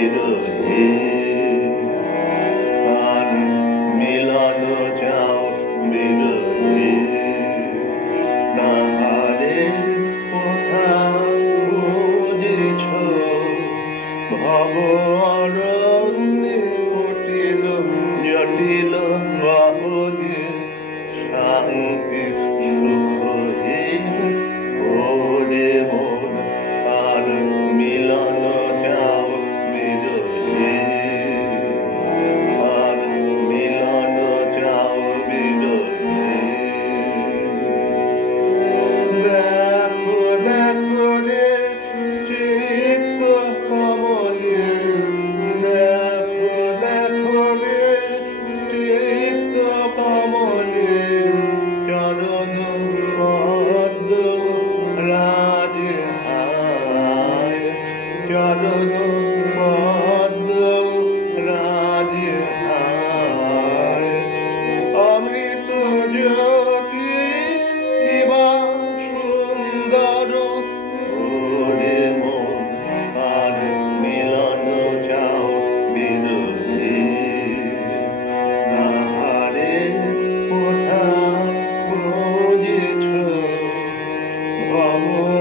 বিরহে প্রাণ মিলন চাও বিরহে নাহারে কোথাও বুঝেছ ভব অরণ্যে কুটিল জটিল বাহুরে শান্তি সুখহীন ওরে মন আর মিলন চাও বিরহে আর মিলন চাও বিরহে দেখো দেখো রে চিত্ত কমলে দেখো দেখো রে চিত্ত কমলে চরণ পদ্ম রাজে হায় চরণ পদ্ম রাজে হায় অমৃত জ্যোতি কিবা সুন্দর ওরে মন আর মিলন চাও বিরহে নাহারে কোথাও খুঁজেছ ভব